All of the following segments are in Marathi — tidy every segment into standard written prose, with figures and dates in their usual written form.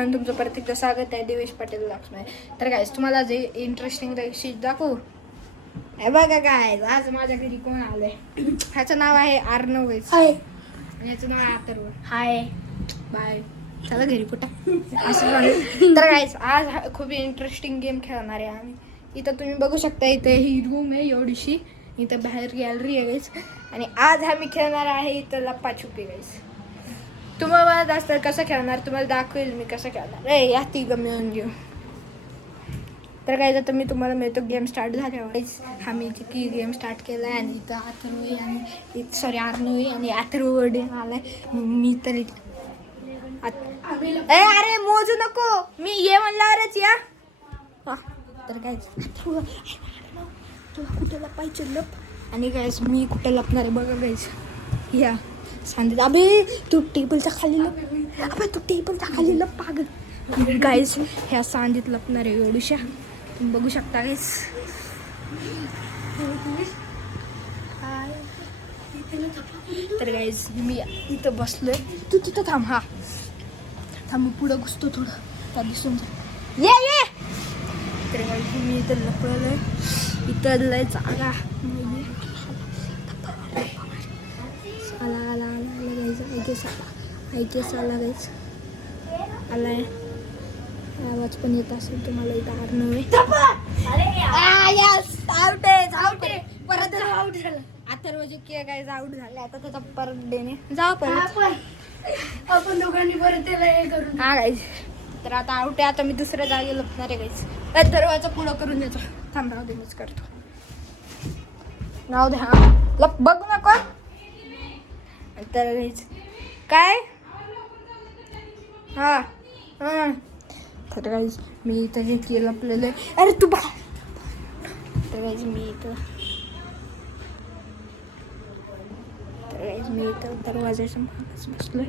मित्रांनो, तुमचं परत एकदा स्वागत आहे देवेश पाटील लक्ष्मी. तर गाईज तुम्हाला जे इंटरेस्टिंग रेसिपी दाखवू. हे बघा गाईज, आज माझ्या घरी कोण आलंय. ह्याचं नाव आहे अर्णव आणि ह्याचं नाव आहे अथर्व. Hi bye. चला घरी कुठं असं. तर गाईज आज खूप इंटरेस्टिंग गेम खेळणार आहे आम्ही. इथं तुम्ही बघू शकता, इथं ही रूम आहे एवढीशी, इथं बाहेर गॅलरी आहे गाईज. आणि आज आम्ही खेळणार आहे इथं लप्पाछुपी गाईज. तुम्हाला जास्त कसं खेळणार तुम्हाला दाखवेल मी कसं खेळणार. या तिघं मिळून घेऊ. तर काय आता मी तुम्हाला मिळतो गेम स्टार्ट झाल्यावर. आम्ही की गेम स्टार्ट केला आहे आणि इथं अथर्व आणि सॉरी अर्णव आणि अथर्व वडे आलाय. मी तर अरे मोजू नको, मी ये म्हणल्यावरच या. तर काय तुला कुठे लपायचं लप. आणि काय मी कुठे लपणार आहे बघा गाईस. या सांगितलं अबे तू टेबलच्या खाली लप. अबे तू टेबलच्या खाली लप पागल. गाईस ह्या सांगीत लपणार आहे एवढीशा, तुम्ही बघू शकता गाईस. तर गाईस मी इथं बसलोय, तू तिथं थांब. हा थांब, मी पुढं घुसतो थोडं, त्या दिसून ये ये. तर गाईस मी इथं लपलोय, इथं लय जागा. आलाय आवाज पण येत असेल तुम्हाला. इथं अर्णव परत आउट झाला. अथर्व जे की काय आउट झाले, आता त्याचा परत देणे जाऊ परत आपण दोघांनी परत त्याला हे करून. हा गाईज तर आता आउट आहे. आता मी दुसऱ्या जागी लपणार आहे गाईज. अथर्वाचं पुढं करून देतो. थांब राहू दे, मीच करतो. राहू दे. हा लप बघ नको. तर काय हा हां. तर गाईज मी इथं हे केलं लपलेलं आहे. अरे तू बघ. तर गाईज मी इथं दरवाजाच्या मागच बसलोय.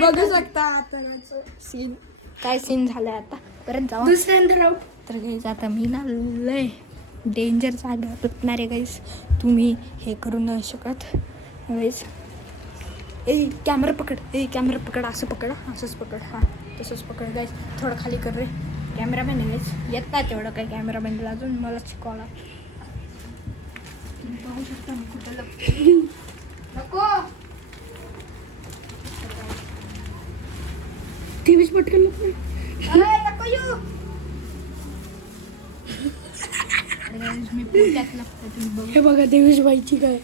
बघू शकता आता सीन काय सीन झालंय. आता परत जाऊ दुसऱ्यांदा. तर गाईस आता मी ना लय डेंजर जागा लपणार आहे गाईस. तुम्ही हे करू नाही शकत गाईस. कॅमेरा पकड, असं पकड, असंच पकड. हा तसंच पकड गाईस. थोडं खाली कर रे. कॅमेरामॅन आहे गाईस, येत नाही तेवढं काही कॅमेरामॅनला, अजून मला शिकवला. पाहू शकता मी कुठं लपते. नको टीव्हीच पटकन लपले. नको येऊ. मी पुढच्यात लपतो, तुम्ही बघू. हे बघा देवीश बाईची काय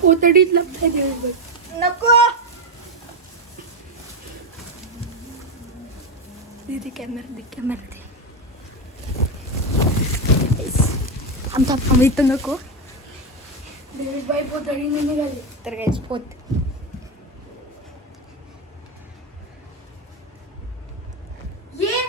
पोतडीत लपताय देवीश बाई. नको दे कॅमेरा दे. आमचा इथं नको. देवीश बाई पोतडीने निघाली. तर काहीच पोत ये.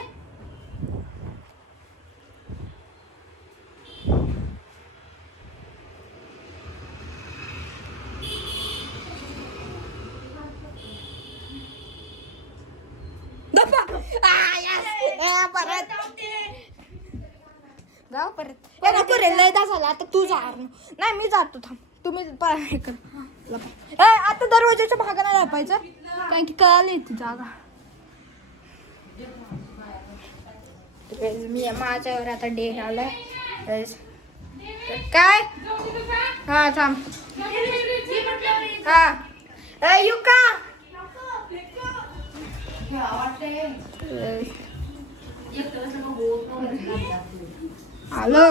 जाऊ परत. नको रे, लय दा झाला आता. तू जा अर्णव. नाही मी जातो, थांब. तुम्ही हे कर. आता दरवाजाच्या भागाला लपायचं, कारण की कळाली ती जागा. मी माझ्यावर आता डेट आलाय. काय हा थांब. हा यू का हॅलो.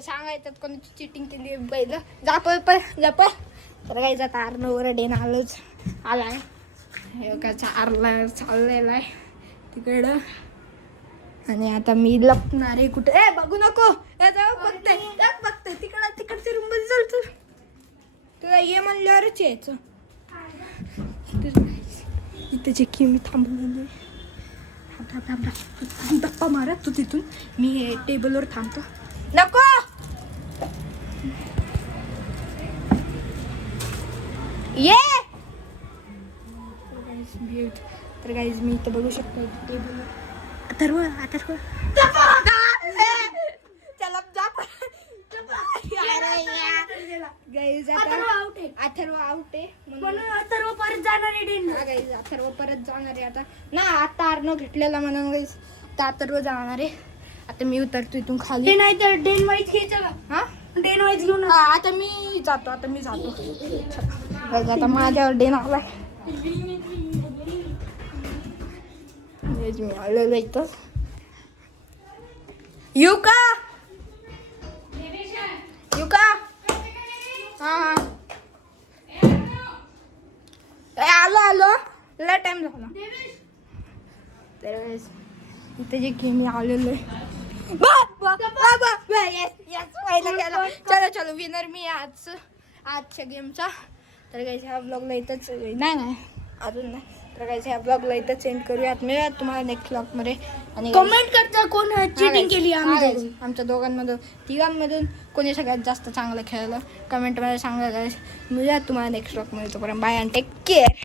सांगायचं कोणाची चिटिंग केली पहिलं. जा तर काही जाता अर्णव डेन आलाय. का चारला चाललेला आहे तिकडं. आणि आता मी लपणार आहे कुठे. ए बघू नको, बघते तिकडच्या रूम मध्ये चल तू. तुला ये म्हणल्यावरच यायचं. इथे जे की मी थांबून धप्पा मारा तू तिथून. मी हे टेबलवर थांबतो. नको ये. तर गाईज मी इथं बघू शकतो टेबल. अथर्व चला गाईज अथर्व आउट आहे म्हणून अथर्व परत जाणार आहे. गाईज अथर्व परत जाणार आहे आता ना. आता अर्णव घेतलेला म्हणून गाईज आता अथर्व जाणार आहे. आता मी उतरतो इथून खाली. नाही तर डेन वाईज घ्यायचं. हा डेन वाईज घेऊन आता मी जातो. आता माझ्यावर डेन आलाय. मी आलेलो इथं. येऊ का हा आलो लय टाइम झाला. तर इथे जे की मी आलेलो आहे. चलो विनर मी आजच्या गेमचा. तर काही ह्या ब्लॉगला इथंच नाही अजून नाही. तर काही ह्या ब्लॉगला इथंच सेंड करूयात. मिळूयात तुम्हाला नेक्स्ट ब्लॉगमध्ये. आणि कमेंट करता कोण चीटिंग केली आमच्या दोघांमधून तिघांमधून कोणी सगळ्यात जास्त चांगलं खेळलं कमेंटमध्ये सांगा. मिळूयात तुम्हाला नेक्स्ट ब्लॉगमध्ये. तोपर्यंत बाय अँड टेक केअर.